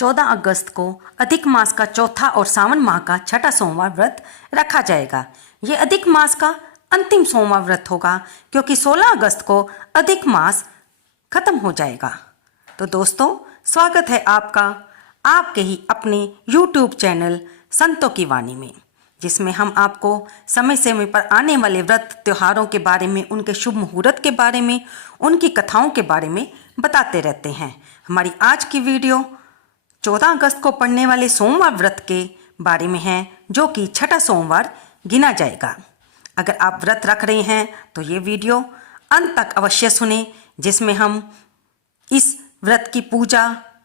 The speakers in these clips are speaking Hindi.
14 अगस्त को अधिक मास का चौथा और सावन माह का छठा सोमवार व्रत रखा जाएगा। ये अधिक मास का अंतिम सोमवार व्रत होगा क्योंकि 16 अगस्त को अधिक मास खत्म हो जाएगा। तो दोस्तों, स्वागत है आपका आपके ही अपने YouTube चैनल संतों की वाणी में, जिसमें हम आपको समय समय पर आने वाले व्रत त्योहारों के बारे में, उनके शुभ मुहूर्त के बारे में, उनकी कथाओं के बारे में बताते रहते हैं। हमारी आज की वीडियो 14 अगस्त को पड़ने वाले सोमवार व्रत के बारे में है, जो कि छठा सोमवार गिना जाएगा। अगर आप व्रत रख रहे हैं तो ये वीडियो अंत तक अवश्य सुने, जिसमें हम इस व्रत की पूजा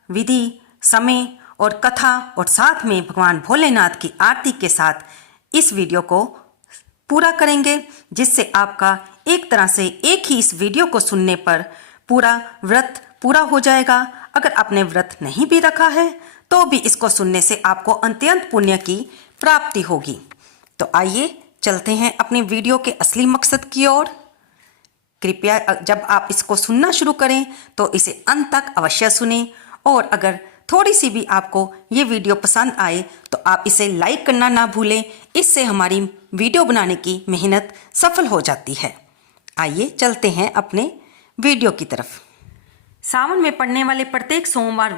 विधि, समय और कथा और साथ में भगवान भोलेनाथ की आरती के साथ इस वीडियो को पूरा करेंगे, जिससे आपका एक तरह से एक ही इस वीडियो को सुनने पर पूरा व्रत पूरा हो जाएगा। अगर आपने व्रत नहीं भी रखा है तो भी इसको सुनने से आपको अत्यंत पुण्य की प्राप्ति होगी। तो आइए चलते हैं अपने वीडियो के असली मकसद की ओर। कृपया जब आप इसको सुनना शुरू करें तो इसे अंत तक अवश्य सुनें, और अगर थोड़ी सी भी आपको ये वीडियो पसंद आए तो आप इसे लाइक करना ना भूलें। इससे हमारी वीडियो बनाने की मेहनत सफल हो जाती है। आइए चलते हैं अपने वीडियो की तरफ। सावन में पड़ने वाले प्रत्येक सोमवार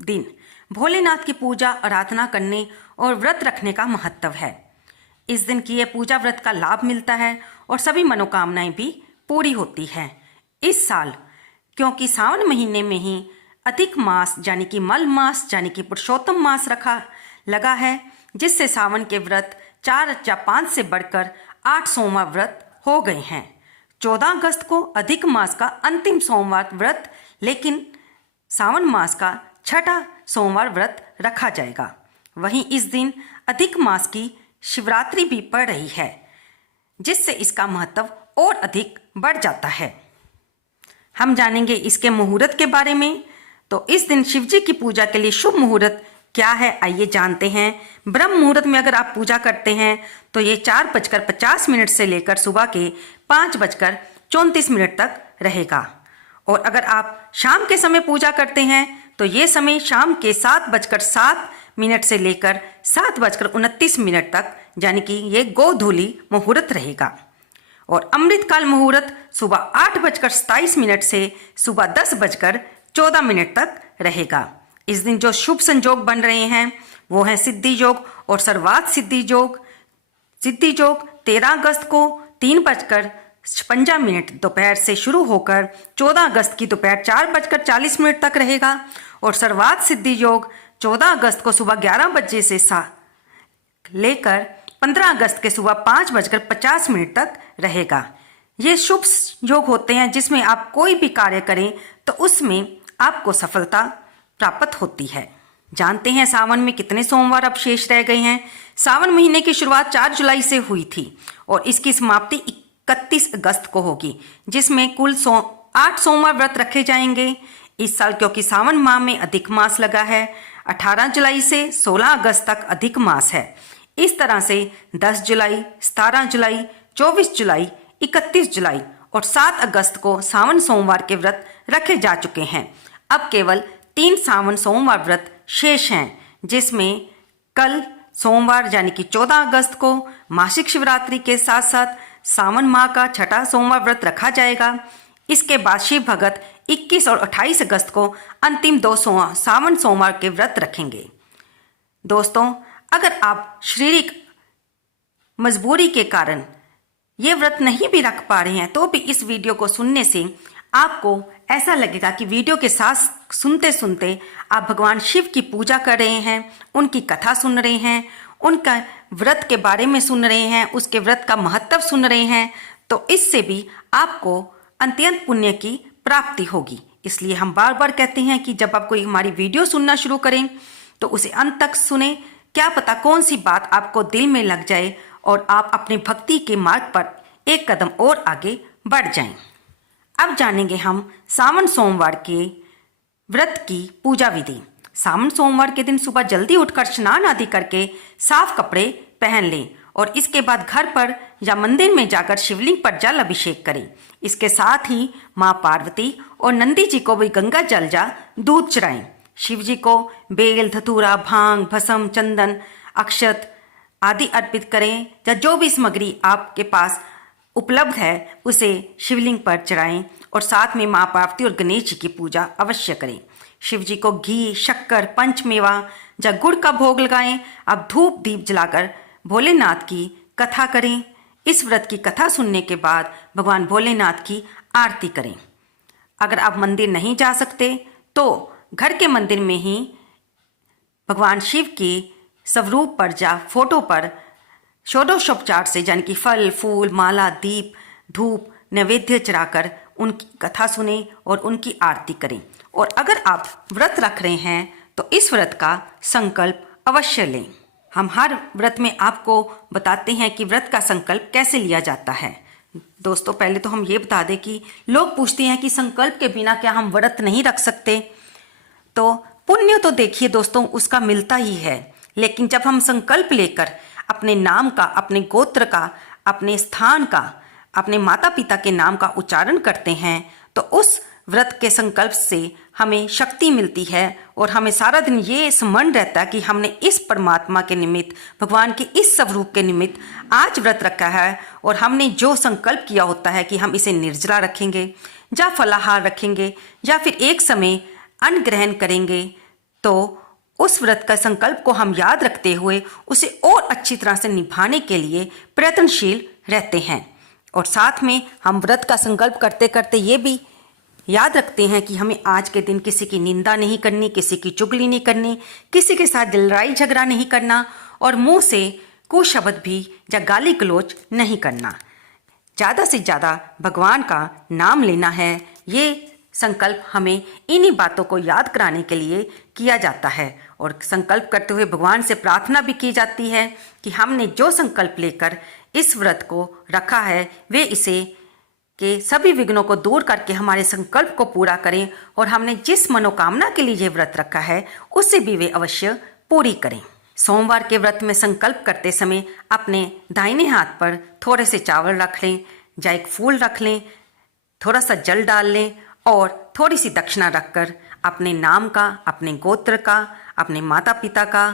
दिन भोलेनाथ की पूजा आराधना करने और व्रत रखने का महत्व है। इस दिन की यह पूजा व्रत का लाभ मिलता है और सभी मनोकामनाएं भी पूरी होती हैं। इस साल क्योंकि सावन महीने में ही अधिक मास यानी कि मल मास यानी कि पुरुषोत्तम मास लगा है, जिससे सावन के व्रत 4 या 5 से बढ़कर 8 सोमवार व्रत हो गए हैं। 14 अगस्त को अधिक मास का अंतिम सोमवार व्रत, लेकिन सावन मास का छठा सोमवार व्रत रखा जाएगा। वहीं इस दिन अधिक मास की शिवरात्रि भी पड़ रही है, जिससे इसका महत्व और अधिक बढ़ जाता है। हम जानेंगे इसके मुहूर्त के बारे में। तो इस दिन शिव जी की पूजा के लिए शुभ मुहूर्त क्या है, आइए जानते हैं। ब्रह्म मुहूर्त में अगर आप पूजा करते हैं तो ये 4:50 से लेकर सुबह के 5:34 तक रहेगा। और अगर आप शाम के समय पूजा करते हैं तो ये समय शाम के 7:07 से लेकर 7:29 तक, यानी कि ये गोधूली मुहूर्त रहेगा। और अमृतकाल मुहूर्त सुबह 8:27 से सुबह 10:14 तक रहेगा। इस दिन जो शुभ संयोग बन रहे हैं वो है सिद्धि योग और सर्वार्थ सिद्धि योग। सिद्धि योग 13 अगस्त को 3:56 दोपहर से शुरू होकर 14 अगस्त की दोपहर 4:40 तक रहेगा। और सर्वार्थ सिद्धि योग 14 अगस्त को सुबह 11 बजे से लेकर 15 अगस्त के सुबह 5:50 तक रहेगा। ये शुभ योग होते हैं जिसमें आप कोई भी कार्य करें तो उसमें आपको सफलता प्राप्त होती है। जानते हैं सावन में कितने सोमवार अब शेष रह गए हैं। सावन महीने की शुरुआत 4 जुलाई से हुई थी और इसकी समाप्ति 31 अगस्त को होगी, जिसमें कुल 8 सोमवार व्रत रखे जाएंगे। इस साल क्योंकि सावन माह में अधिक मास लगा है, 18 जुलाई से 16 अगस्त तक अधिक मास है। इस तरह से 10 जुलाई, 17 जुलाई, 24 जुलाई, 31 जुलाई और 7 अगस्त को सावन सोमवार के व्रत रखे जा चुके हैं। अब केवल 3 सावन सोमवार व्रत शेष हैं, जिसमें कल सोमवार यानी कि 14 अगस्त को मासिक शिवरात्रि के साथ साथ सावन माह का छठा सोमवार व्रत रखा जाएगा। इसके बाद शिव भगत 21 और 28 अगस्त को अंतिम 2 सावन सोमवार के व्रत रखेंगे। दोस्तों, अगर आप शारीरिक मजबूरी के कारण ये व्रत नहीं भी रख पा रहे हैं तो भी इस वीडियो को सुनने से आपको ऐसा लगेगा कि वीडियो के साथ सुनते सुनते आप भगवान शिव की पूजा कर रहे हैं, उनकी कथा सुन रहे हैं, उनका व्रत के बारे में सुन रहे हैं, उसके व्रत का महत्व सुन रहे हैं। तो इससे भी आपको अत्यंत पुण्य की प्राप्ति होगी। इसलिए हम बार बार कहते हैं कि जब आप कोई हमारी वीडियो सुनना शुरू करें तो उसे अंत तक सुने। क्या पता कौन सी बात आपको दिल में लग जाए और आप अपने भक्ति के मार्ग पर एक कदम और आगे बढ़ जाएं। अब जानेंगे हम सावन सोमवार के व्रत की पूजा विधि। सावन सोमवार के दिन सुबह जल्दी उठकर स्नान आदि करके साफ कपड़े पहन लें और इसके बाद घर पर या मंदिर में जाकर शिवलिंग पर जल अभिषेक करें। इसके साथ ही माँ पार्वती और नंदी जी को भी गंगा जल या दूध चढ़ाएं। शिव जी को बेल, धतूरा, भांग, भस्म, चंदन, अक्षत आदि अर्पित करें या जो भी सामग्री आपके पास उपलब्ध है उसे शिवलिंग पर चढ़ाएं और साथ में माँ पार्वती और गणेश जी की पूजा अवश्य करें। शिव जी को घी, शक्कर, पंचमेवा या गुड़ का भोग लगाएं। अब धूप दीप जलाकर भोलेनाथ की कथा करें। इस व्रत की कथा सुनने के बाद भगवान भोलेनाथ की आरती करें। अगर आप मंदिर नहीं जा सकते तो घर के मंदिर में ही भगवान शिव के स्वरूप पर या फोटो पर षोडशोपचार से यानी कि फल, फूल, माला, दीप, धूप, नैवेद्य चढ़ाकर उनकी कथा सुने और उनकी आरती करें। और अगर आप व्रत रख रहे हैं तो इस व्रत का संकल्प अवश्य लें। हम हर व्रत में आपको बताते हैं कि व्रत का संकल्प कैसे लिया जाता है। दोस्तों, पहले तो हम ये बता दें कि लोग पूछते हैं कि संकल्प के बिना क्या हम व्रत नहीं रख सकते। तो पुण्य तो देखिए दोस्तों उसका मिलता ही है, लेकिन जब हम संकल्प लेकर अपने नाम का, अपने गोत्र का, अपने स्थान का, अपने माता पिता के नाम का उच्चारण करते हैं तो उस व्रत के संकल्प से हमें शक्ति मिलती है और हमें सारा दिन ये स्मरण रहता है कि हमने इस परमात्मा के निमित्त, भगवान के इस स्वरूप के निमित्त आज व्रत रखा है और हमने जो संकल्प किया होता है कि हम इसे निर्जला रखेंगे या फलाहार रखेंगे या फिर एक समय अन्न ग्रहण करेंगे, तो उस व्रत का संकल्प को हम याद रखते हुए उसे और अच्छी तरह से निभाने के लिए प्रयत्नशील रहते हैं। और साथ में हम व्रत का संकल्प करते करते ये भी याद रखते हैं कि हमें आज के दिन किसी की निंदा नहीं करनी, किसी की चुगली नहीं करनी, किसी के साथ लड़ाई झगड़ा नहीं करना और मुंह से कुशब्द भी या गाली गलौज नहीं करना। ज़्यादा से ज़्यादा भगवान का नाम लेना है। ये संकल्प हमें इन्हीं बातों को याद कराने के लिए किया जाता है और संकल्प करते हुए भगवान से प्रार्थना भी की जाती है कि हमने जो संकल्प लेकर इस व्रत को रखा है वे इसे के सभी विघ्नों को दूर करके हमारे संकल्प को पूरा करें और हमने जिस मनोकामना के लिए ये व्रत रखा है उसे भी वे अवश्य पूरी करें। सोमवार के व्रत में संकल्प करते समय अपने दाहिने हाथ पर थोड़े से चावल रख लें या एक फूल रख लें, थोड़ा सा जल डाल लें और थोड़ी सी दक्षिणा रखकर अपने नाम का, अपने गोत्र का, अपने माता पिता का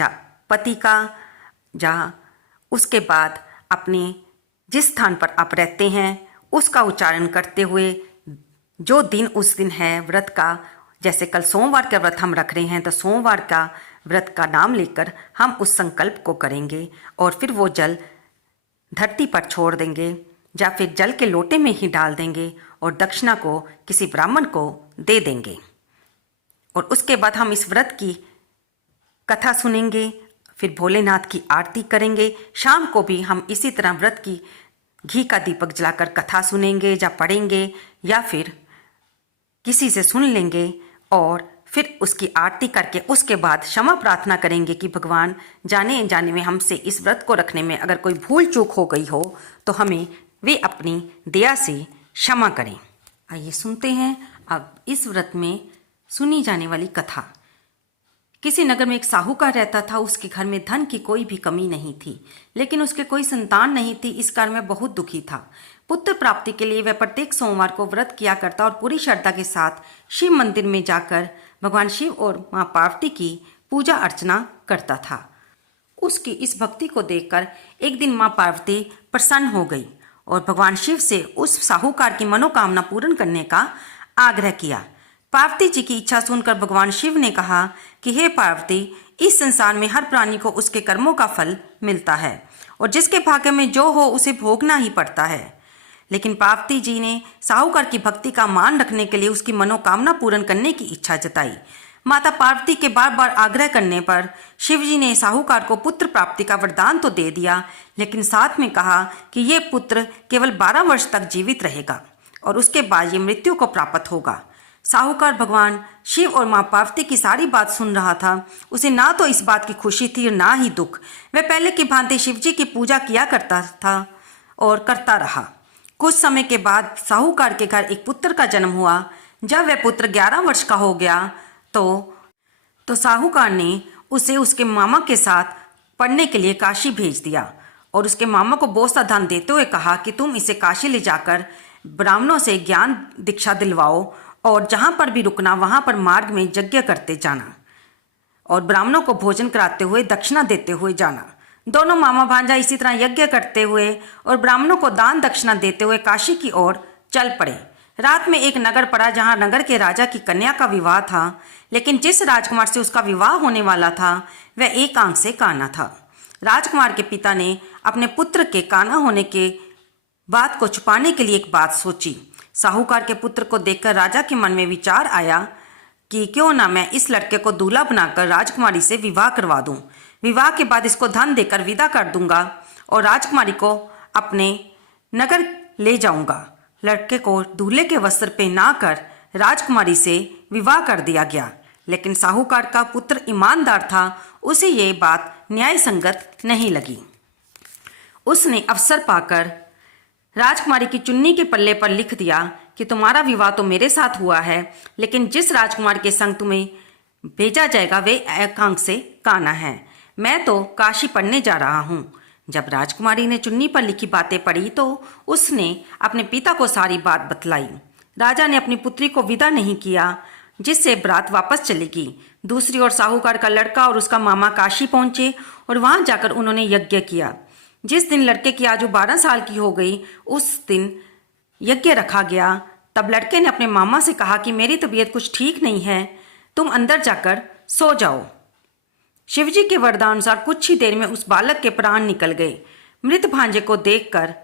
या पति का या उसके बाद अपने जिस स्थान पर आप रहते हैं उसका उच्चारण करते हुए जो दिन उस दिन है व्रत का, जैसे कल सोमवार का व्रत हम रख रहे हैं तो सोमवार का व्रत का नाम लेकर हम उस संकल्प को करेंगे और फिर वो जल धरती पर छोड़ देंगे या फिर जल के लोटे में ही डाल देंगे और दक्षिणा को किसी ब्राह्मण को दे देंगे। और उसके बाद हम इस व्रत की कथा सुनेंगे, फिर भोलेनाथ की आरती करेंगे। शाम को भी हम इसी तरह व्रत की घी का दीपक जलाकर कथा सुनेंगे या पढ़ेंगे या फिर किसी से सुन लेंगे और फिर उसकी आरती करके उसके बाद क्षमा प्रार्थना करेंगे कि भगवान जाने अनजाने में हमसे इस व्रत को रखने में अगर कोई भूल चूक हो गई हो तो हमें वे अपनी दया से क्षमा करें। आइए सुनते हैं अब इस व्रत में सुनी जाने वाली कथा। किसी नगर में एक साहूकार रहता था। उसके घर में धन की कोई भी कमी नहीं थी, लेकिन उसके कोई संतान नहीं थी। इस कारण वह बहुत दुखी था। पुत्र प्राप्ति के लिए वह प्रत्येक सोमवार को व्रत किया करता और पूरी श्रद्धा के साथ शिव मंदिर में जाकर भगवान शिव और माँ पार्वती की पूजा अर्चना करता था। उसकी इस भक्ति को देखकर एक दिन माँ पार्वती प्रसन्न हो गई और भगवान शिव से उस साहूकार की मनोकामना पूर्ण करने का आग्रह किया। पार्वती जी की इच्छा सुनकर भगवान शिव ने कहा कि हे पार्वती, इस संसार में हर प्राणी को उसके कर्मों का फल मिलता है और जिसके भाग्य में जो हो उसे भोगना ही पड़ता है। लेकिन पार्वती जी ने साहूकार की भक्ति का मान रखने के लिए उसकी मनोकामना पूर्ण करने की इच्छा जताई। माता पार्वती के बार बार आग्रह करने पर शिव जी ने साहूकार को पुत्र प्राप्ति का वरदान तो दे दिया, लेकिन साथ में कहा कि ये पुत्र केवल 12 वर्ष तक जीवित रहेगा और उसके बाद ये मृत्यु को प्राप्त होगा। साहूकार भगवान शिव और माँ पार्वती की सारी बात सुन रहा था। उसे ना तो इस बात की खुशी थी और ना ही दुख। वह पहले की भांति शिव जी की पूजा किया करता था और करता रहा। कुछ समय के बाद साहूकार के घर एक पुत्र का जन्म हुआ। जब वह पुत्र 11 वर्ष का हो गया तो साहूकार ने उसे उसके मामा के साथ पढ़ने के लिए काशी भेज दिया और उसके मामा को बहुत सा धन देते हुए कहा कि तुम इसे काशी ले जाकर ब्राह्मणों से ज्ञान दीक्षा दिलवाओ और जहाँ पर भी रुकना वहाँ पर मार्ग में यज्ञ करते जाना और ब्राह्मणों को भोजन कराते हुए दक्षिणा देते हुए जाना। दोनों मामा भांजा इसी तरह यज्ञ करते हुए और ब्राह्मणों को दान दक्षिणा देते हुए काशी की ओर चल पड़े। रात में एक नगर पड़ा जहाँ नगर के राजा की कन्या का विवाह था, लेकिन जिस राजकुमार से उसका विवाह होने वाला था वह एक आंख से काना था। राजकुमार के पिता ने अपने पुत्र के काना होने के बात को छुपाने के लिए एक बात सोची। साहूकार के पुत्र को देखकर राजा के मन में विचार आया कि क्यों ना मैं इस लड़के को दूल्हा बनाकर राजकुमारी से विवाह करवा दूं। विवाह के बाद इसको धन देकर विदा कर दूंगा और राजकुमारी को अपने नगर ले जाऊंगा। लड़के को दूल्हे के वस्त्र पहनाकर राजकुमारी से विवाह कर दिया गया, लेकिन साहूकार का पुत्र ईमानदार था, उसे ये बात न्याय संगत नहीं लगी। उसने अवसर पाकर राजकुमारी की चुन्नी के पल्ले पर लिख दिया कि तुम्हारा विवाह तो मेरे साथ हुआ है, लेकिन जिस राजकुमार के संग तुम्हें भेजा जाएगा वे एकांक से काना है। मैं तो काशी पढ़ने जा रहा हूँ। जब राजकुमारी ने चुन्नी पर लिखी बातें पढ़ी तो उसने अपने पिता को सारी बात बतलाई। राजा ने अपनी पुत्री को विदा नहीं किया, जिससे बारात वापस चलेगी। दूसरी ओर साहूकार का लड़का और उसका मामा काशी पहुंचे और वहां जाकर उन्होंने यज्ञ किया। जिस दिन लड़के की आयु 12 साल की हो गई उस दिन यज्ञ रखा गया। तब लड़के ने अपने मामा से कहा कि मेरी तबीयत कुछ ठीक नहीं है, तुम अंदर जाकर सो जाओ। शिवजी के वरदानुसार कुछ ही देर में उस बालक के प्राण निकल गए। मृत भांजे को देखकर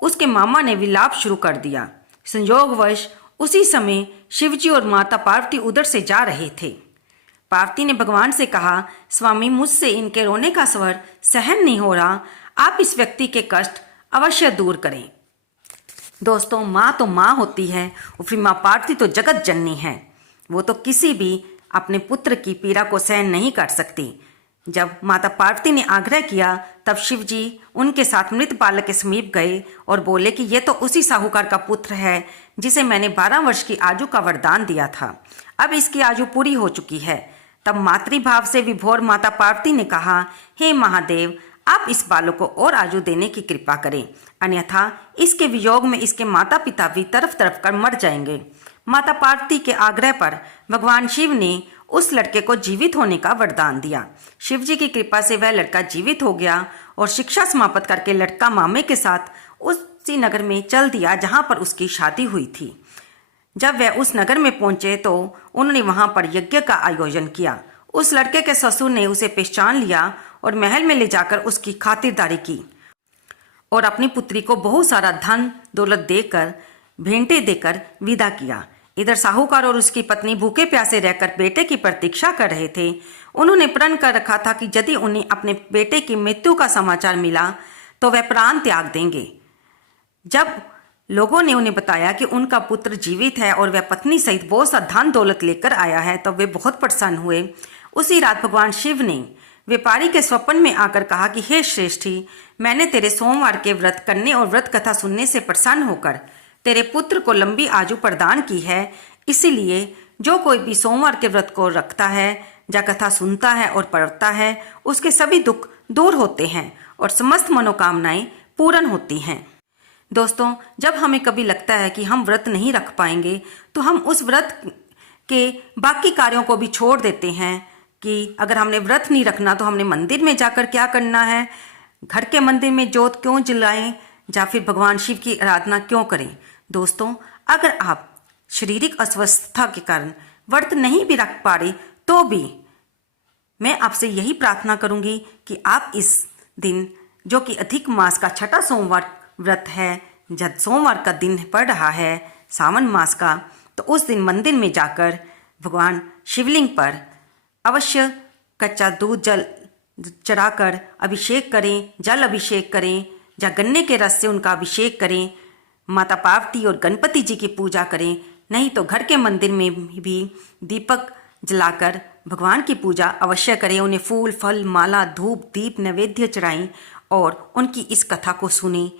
उसके मामा ने विलाप शुरू कर दिया। संयोगवश उसी समय शिवजी और माता पार्वती उधर से जा रहे थे। पार्वती ने भगवान से कहा, स्वामी मुझसे इनके रोने का स्वर सहन नहीं हो रहा, आप इस व्यक्ति के कष्ट अवश्य दूर करें। दोस्तों, माँ तो माँ होती है और फिर माँ पार्वती तो जगत जननी है। वो तो किसी भी अपने पुत्र की पीड़ा को सहन नहीं कर सकती। जब माता पार्वती ने आग्रह किया तब शिवजी उनके साथ मृत बालक के समीप गए और बोले कि ये तो उसी साहूकार का पुत्र है जिसे मैंने 12 वर्ष की आयु का वरदान दिया था। अब इसकी आयु पूरी हो चुकी है। तब मातृभाव से विभोर माता पार्वती ने कहा, हे महादेव, आप इस बालक को और आयु देने की कृपा करें, अन्यथा इसके वियोग में इसके माता पिता भी तरफ तरफ कर मर जाएंगे। माता पार्वती के आग्रह पर भगवान शिव ने उस लड़के को जीवित होने का वरदान दिया। शिवजी की कृपा से वह लड़का जीवित हो गया और शिक्षा समाप्त करके लड़का मामे के साथ उसी नगर में चल दिया जहां पर उसकी शादी हुई थी। जब वह उस नगर में पहुंचे तो उन्होंने वहां पर यज्ञ का आयोजन किया। उस लड़के के ससुर ने उसे पहचान लिया और महल में ले जाकर उसकी खातिरदारी की और अपनी पुत्री को बहुत सारा धन दौलत देकर भेंटे देकर विदा किया। इधर साहूकार और उसकी पत्नी भूखे प्यासे रहकर बेटे की प्रतीक्षा कर रहे थे। उन्होंने प्रण कर रखा था कि यदि उन्हें अपने बेटे की मृत्यु का समाचार मिला तो वह प्राण त्याग देंगे। जब लोगों ने उन्हें बताया कि उनका पुत्र जीवित है और वह पत्नी सहित बहुत सा धन दौलत लेकर आया है तो वे बहुत प्रसन्न हुए। उसी रात भगवान शिव ने व्यापारी के स्वप्न में आकर कहा कि हे श्रेष्ठी, मैंने तेरे सोमवार के व्रत करने और व्रत कथा सुनने से प्रसन्न होकर तेरे पुत्र को लंबी आयु प्रदान की है। इसीलिए जो कोई भी सोमवार के व्रत को रखता है या कथा सुनता है और पढ़ता है उसके सभी दुख दूर होते हैं और समस्त मनोकामनाएं पूर्ण होती हैं। दोस्तों, जब हमें कभी लगता है कि हम व्रत नहीं रख पाएंगे तो हम उस व्रत के बाकी कार्यों को भी छोड़ देते हैं कि अगर हमने व्रत नहीं रखना तो हमने मंदिर में जाकर क्या करना है, घर के मंदिर में जोत क्यों जलाएं या फिर भगवान शिव की आराधना क्यों करें। दोस्तों, अगर आप शारीरिक अस्वस्थता के कारण व्रत नहीं भी रख पा रहे तो भी मैं आपसे यही प्रार्थना करूंगी कि आप इस दिन, जो कि अधिक मास का छठा सोमवार व्रत है, जब सोमवार का दिन पड़ रहा है सावन मास का, तो उस दिन मंदिर में जाकर भगवान शिवलिंग पर अवश्य कच्चा दूध जल चढ़ाकर अभिषेक करें, जल अभिषेक करें या गन्ने के रस से उनका अभिषेक करें। माता पार्वती और गणपति जी की पूजा करें, नहीं तो घर के मंदिर में भी दीपक जलाकर भगवान की पूजा अवश्य करें। उन्हें फूल फल माला धूप दीप नैवेद्य चढ़ाएं और उनकी इस कथा को सुनें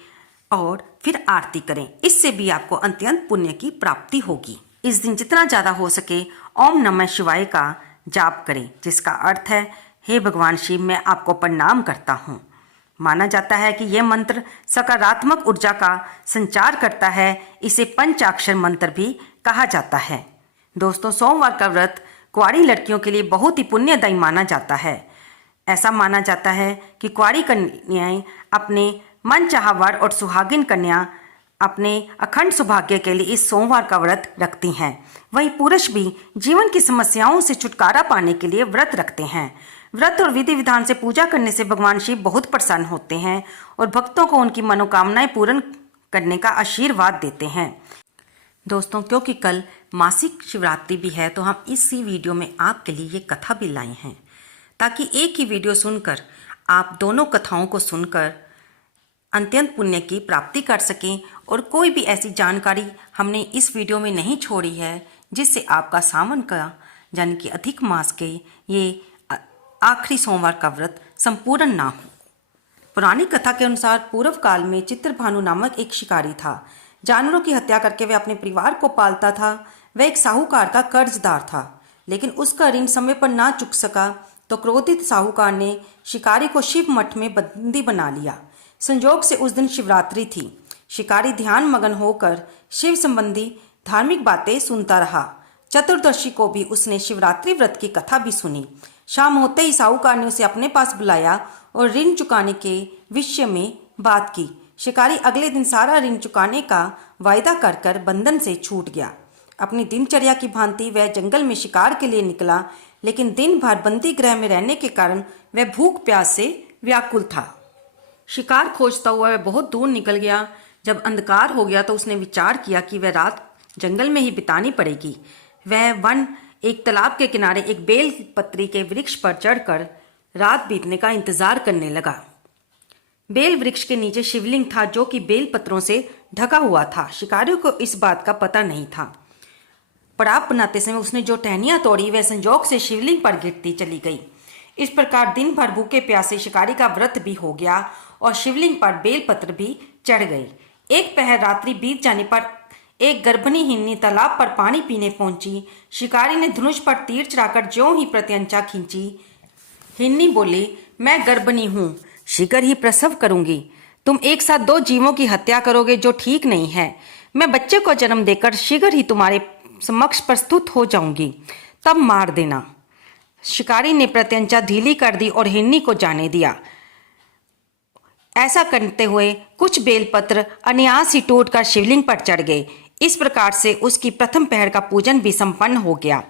और फिर आरती करें। इससे भी आपको अत्यंत पुण्य की प्राप्ति होगी। इस दिन जितना ज़्यादा हो सके ओम नमः शिवाय का जाप करें, जिसका अर्थ है, हे भगवान शिव, मैं आपको प्रणाम करता हूँ। माना जाता है कि यह मंत्र सकारात्मक ऊर्जा का संचार करता है। इसे पंचाक्षर मंत्र भी कहा जाता है। दोस्तों, सोमवार का व्रत कुंवारी लड़कियों के लिए बहुत ही पुण्यदायी माना जाता है। ऐसा माना जाता है कि कुंवारी कन्याएं अपने मनचाहा वर और सुहागिन कन्या अपने अखंड सौभाग्य के लिए इस सोमवार का व्रत रखती हैं। वहीं पुरुष भी जीवन की समस्याओं से छुटकारा पाने के लिए व्रत रखते हैं। व्रत और विधि विधान से पूजा करने से भगवान शिव बहुत प्रसन्न होते हैं और भक्तों को उनकी मनोकामनाएं पूर्ण करने का आशीर्वाद देते हैं। दोस्तों, क्योंकि कल मासिक शिवरात्रि भी है, तो हम इसी वीडियो में आपके लिए ये कथा भी लाए हैं, ताकि एक ही वीडियो सुनकर आप दोनों कथाओं को सुनकर अत्यंत पुण्य की प्राप्ति कर सकें और कोई भी ऐसी जानकारी हमने इस वीडियो में नहीं छोड़ी है जिससे आपका सावन का यानी कि अधिक मास के ये आखिरी सोमवार का व्रत संपूर्ण ना हो। पुरानी कथा के अनुसार पूर्व काल में चित्रभानु नामक एक शिकारी था। जानवरों की हत्या करके वह अपने परिवार को पालता था। वह एक साहूकार का कर्जदार था, लेकिन उसका ऋण समय पर ना चुक सका तो क्रोधित साहूकार ने शिकारी को शिव मठ में बंदी बना लिया। संयोग से उस दिन शिवरात्रि थी। शिकारी ध्यान मगन होकर शिव संबंधी धार्मिक बातें सुनता रहा। चतुर्दशी को भी उसने शिवरात्रि व्रत की कथा भी सुनी। शाम होते ही साहूकार ने उसे अपने पास बुलाया और ऋण चुकाने के विषय में बात की। शिकारी अगले दिन सारा ऋण चुकाने का वायदा कर बंधन से छूट गया। अपनी दिनचर्या की भांति वह जंगल में शिकार के लिए निकला, लेकिन दिन भर बंदी गृह में रहने के कारण वह भूख प्यास से व्याकुल था। शिकार खोजता हुआ वह बहुत दूर निकल गया। जब अंधकार हो गया तो उसने विचार किया कि वह रात जंगल में ही बितानी पड़ेगी। वह वन एक तालाब के किनारे एक बेल पत्री के वृक्ष पर चढ़कर रात बीतने का इंतजार करने लगा। बेल वृक्ष के नीचे शिवलिंग था, जो कि बेल पत्रों से ढका हुआ था। शिकारियों को इस बात का पता नहीं था। पड़ाव बनाते समय उसने जो टहनियां तोड़ी वह संजोग से शिवलिंग पर गिरती चली गई। इस प्रकार दिन भर भूखे प्यासे शिकारी का व्रत भी हो गया और शिवलिंग पर बेलपत्र भी चढ़ गई। एक पहर रात्रि बीत जाने पर एक गर्भिणी हिरनी तालाब पर पानी पीने पहुंची। शिकारी ने धनुष पर तीर चढ़ाकर ज्यों ही प्रत्यंचा खींची। हिरनी बोली, मैं गर्भिणी हूँ, शीघ्र ही प्रसव करूंगी। तुम एक साथ दो जीवों की हत्या करोगे, जो ठीक नहीं है। मैं बच्चे को जन्म देकर शीघ्र ही तुम्हारे समक्ष प्रस्तुत हो जाऊंगी, तब मार देना। शिकारी ने प्रत्यंचा ढीली कर दी और हिरनी को जाने दिया। ऐसा करते हुए कुछ बेलपत्र अनायास ही टूटकर शिवलिंग पर चढ़ गए। इस प्रकार से उसकी प्रथम पहर का पूजन भी संपन्न हो गया।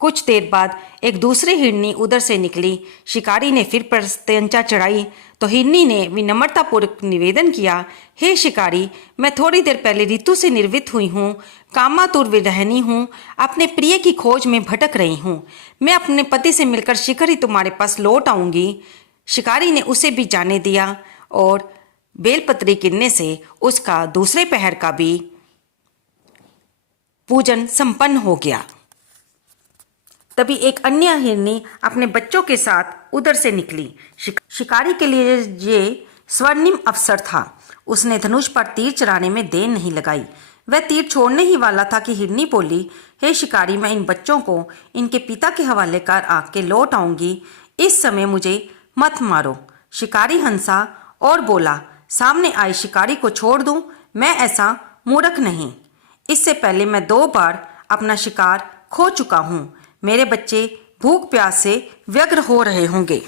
कुछ देर बाद एक दूसरी हिरनी उधर से निकली। शिकारी ने फिर प्रत्यंचा चढ़ाई तो हिरनी ने विनम्रतापूर्वक निवेदन किया, हे शिकारी, मैं थोड़ी देर पहले ऋतु से निर्वित हुई हूँ, कामातुर विरहिणी हूँ, अपने प्रिय की खोज में भटक रही हूँ। मैं अपने पति से मिलकर शीघ्र ही तुम्हारे पास लौट आऊँगी। शिकारी ने उसे भी जाने दिया और बेलपत्री गिरने से उसका दूसरे पहर का भी पूजन संपन्न हो गया। तभी एक अन्य हिरनी अपने बच्चों के साथ उधर से निकली। शिकारी के लिए ये स्वर्णिम अवसर था। उसने धनुष पर तीर चलाने में देर नहीं लगाई। वह तीर छोड़ने ही वाला था कि हिरनी बोली, हे शिकारी, मैं इन बच्चों को इनके पिता के हवाले कर आके लौट आऊंगी। इस समय मुझे मत मारो। शिकारी हंसा और बोला, सामने आए शिकारी को छोड़ दूं? मैं ऐसा मूर्ख नहीं। इससे पहले मैं 2 बार अपना शिकार खो चुका हूं। मेरे बच्चे भूख प्यास से व्यग्र हो रहे होंगे।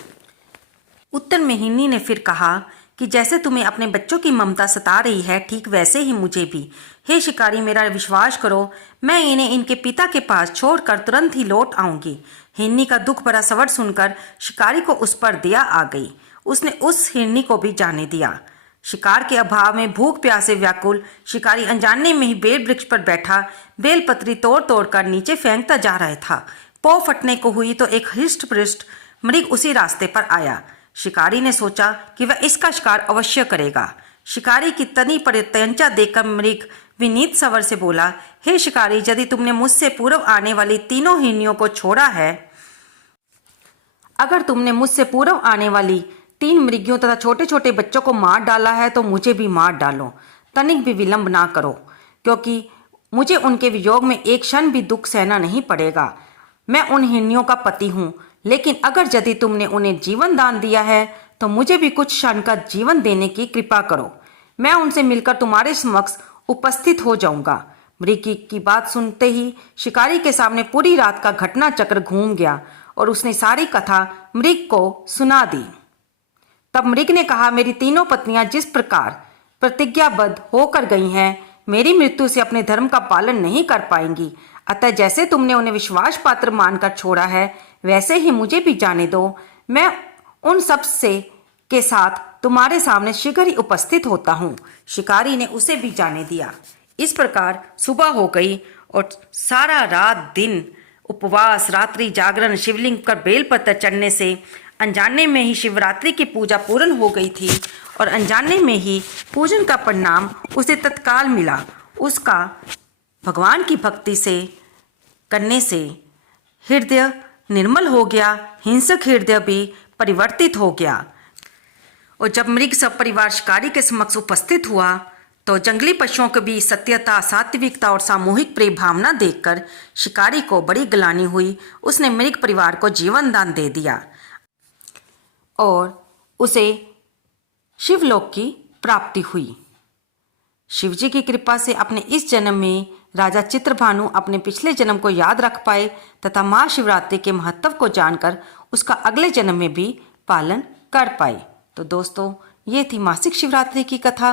उत्तर में हिरनी ने फिर कहा कि जैसे तुम्हें अपने बच्चों की ममता सता रही है, ठीक वैसे ही मुझे भी। हे शिकारी, मेरा विश्वास करो, मैं इन्हें इनके पिता के पास छोड़कर तुरंत ही लौट आऊंगी। हिरनी का दुख भरा स्वर सुनकर शिकारी को उस पर दया आ गई। उसने उस हिरनी को भी जाने दिया। शिकार के अभाव में भूख प्यास से व्याकुल शिकारी अनजाने में ही बेल वृक्ष पर बैठा बेलपत्री तोड़ तोड़ कर नीचे फेंकता जा रहा था। पौ फटने को हुई तो एक हृष्ट पृष्ठ मृग उसी रास्ते पर आया। शिकारी ने सोचा कि वह इसका शिकार अवश्य करेगा। शिकारी की तनी पर प्रत्यंचा देखकर मृग विनीत स्वर से बोला, हे शिकारी, यदि तुमने मुझसे पूर्व आने वाली तीनों हिरनियों को छोड़ा है, अगर तुमने मुझसे पूर्व आने वाली 3 मृगियों तथा छोटे छोटे बच्चों को मार डाला है, तो मुझे भी मार डालो। तनिक भी विलंब ना करो, क्योंकि मुझे उनके वियोग में एक क्षण भी दुख सहना नहीं पड़ेगा। मैं उन हिरनियों का पति हूँ, लेकिन अगर यदि तुमने उन्हें जीवन दान दिया है, तो मुझे भी कुछ क्षण का जीवन देने की कृपा करो। मैं उनसे मिलकर तुम्हारे समक्ष उपस्थित हो जाऊंगा। मृग की बात सुनते ही शिकारी के सामने पूरी रात का घटना चक्र घूम गया और उसने सारी कथा मृग को सुना दी। तब मृग ने कहा, मेरी तीनों पत्नियां जिस प्रकार प्रतिज्ञाबद्ध होकर गई हैं, मेरी मृत्यु से अपने धर्म का पालन नहीं कर पाएंगी। अतः जैसे तुमने उन्हें विश्वास पात्र मानकर छोड़ा है, वैसे ही मुझे भी जाने दो। मैं उन सब से के साथ तुम्हारे सामने शीघ्र ही उपस्थित होता हूँ। शिकारी ने उसे भी जाने दिया। इस प्रकार सुबह हो गई और सारा रात दिन उपवास, रात्रि जागरण, शिवलिंग पर बेलपत्र चढ़ने से अनजाने में ही शिवरात्रि की पूजा पूर्ण हो गई थी और अनजाने में ही पूजन का परिणाम उसे तत्काल मिला। उसका भगवान की भक्ति से करने से हृदय निर्मल हो गया, हिंसक हृदय भी परिवर्तित हो गया। और जब मृग सब परिवार शिकारी के समक्ष उपस्थित हुआ तो जंगली पशुओं के बीच सत्यता, सात्विकता और सामूहिक प्रेम भावना देखकर शिकारी को बड़ी ग्लानि हुई। उसने मृग परिवार को जीवन दान दे दिया और उसे शिवलोक की प्राप्ति हुई। शिवजी की कृपा से अपने इस जन्म में राजा चित्रभानु अपने पिछले जन्म को याद रख पाए तथा महाशिवरात्रि के महत्व को जानकर उसका अगले जन्म में भी पालन कर पाए। तो दोस्तों, ये थी मासिक शिवरात्रि की कथा।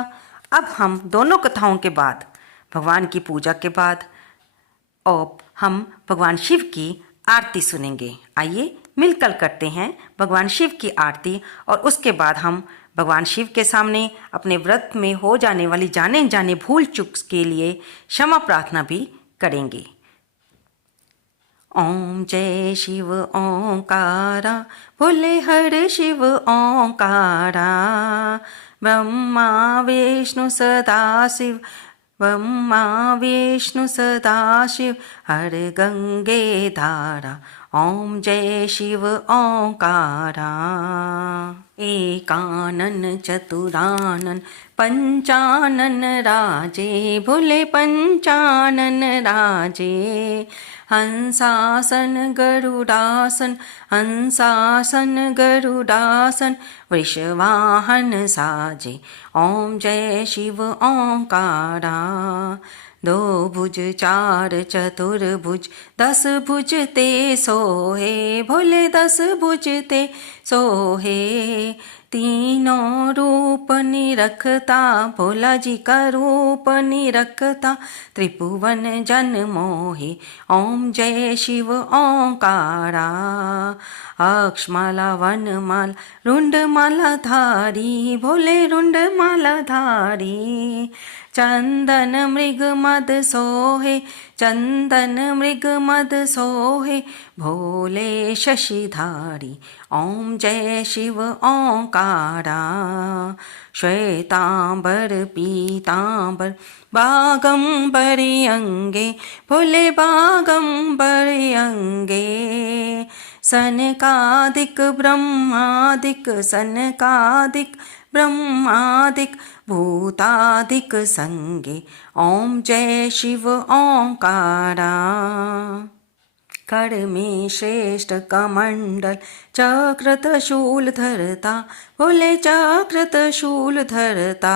अब हम दोनों कथाओं के बाद, भगवान की पूजा के बाद, और हम भगवान शिव की आरती सुनेंगे। आइए मिलकर करते हैं भगवान शिव की आरती और उसके बाद हम भगवान शिव के सामने अपने व्रत में हो जाने वाली जाने जाने भूल चूक के लिए क्षमा प्रार्थना भी करेंगे। ओम जय शिव ओंकारा, भोले हर शिव ओंकारा, ब्रह्मा विष्णु सदाशिव, ब्रह्मा विष्णु सदाशिव, हर गंगे धारा। ओम जय शिव ओंकारा। एकानन चतुरानन पंचानन राजे, भोले पंचानन राजे, हंसासन गरुडासन, हंसासन गरुडासन, वृषवाहन साजे। ओम जय शिव ओंकारा। दो भुज चार चतुर्भुज, 10 भुज ते सोहे, भोले 10 भुज ते सोहे, तीनों रूप निरखता, भोला जी का रूप निरखता, त्रिभुवन जन मोहे। ओम जय शिव ओंकारा। अक्षमाला वनमाला रुंडमाला धारी, भोले रुंडमाला धारी, चंदन मृग मद सोहे, चंदन मृग मद सोहे, भोले शशिधारी। ओम जय शिव ओंकारा। श्वेतांबर पीतांबर बागंबर अंगे, भोले बागंबर अंगे, सनकादिक ब्रह्मादिक, सनकादिक ब्रह्मादिक, भूतादिक संगे। ओम जय शिव ओंकारा। कर में श्रेष्ठ कमंडल, चक्रत शूल धरता, भोले चक्रत शूल धरता,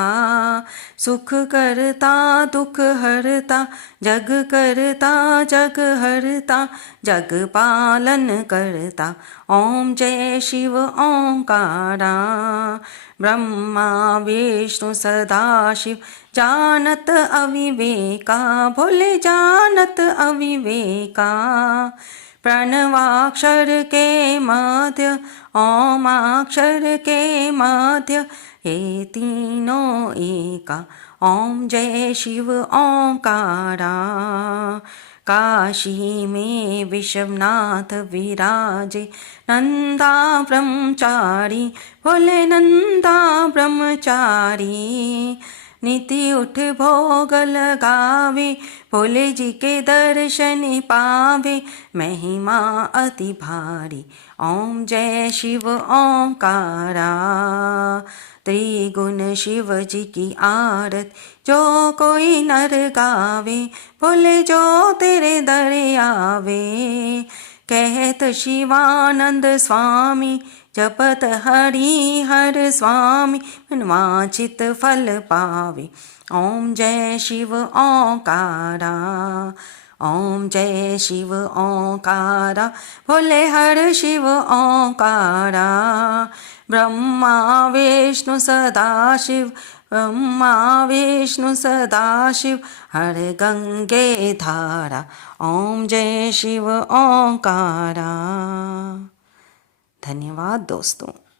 सुख करता दुख हरता, जग करता जग हरता, जग पालन करता। ओम जय शिव ओंकारा। ब्रह्मा विष्णु सदाशिव, जानत अविवेका, भोले जानत अविवेका, प्रणवाक्षर के मध्य, ओमाक्षर के मध्य, ये तीनों एका। ओम जय शिव ओंकारा। काशी में विश्वनाथ विराजे, नंदा ब्रह्मचारी, भोले नंदा ब्रह्मचारी, नित्य उठ भोग लगावे, भोले जी के दर्शन पावे, महिमा अति भारी। ओम जय शिव ओंकारा। त्रिगुण शिव जी की आरत जो कोई नर गावे, भोले जो तेरे दर आवे, कहत शिवानंद स्वामी, जपत हरि हर स्वामी, मनवांछित फल पावे। ओम जय शिव ओंकारा, ओम जय शिव ओंकारा, भोले हर शिव ओंकारा। ब्रह्मा विष्णु सदाशिव, ब्रह्मा विष्णु सदाशिव, हर गंगे धारा। ओम जय शिव ओंकारा। धन्यवाद दोस्तों।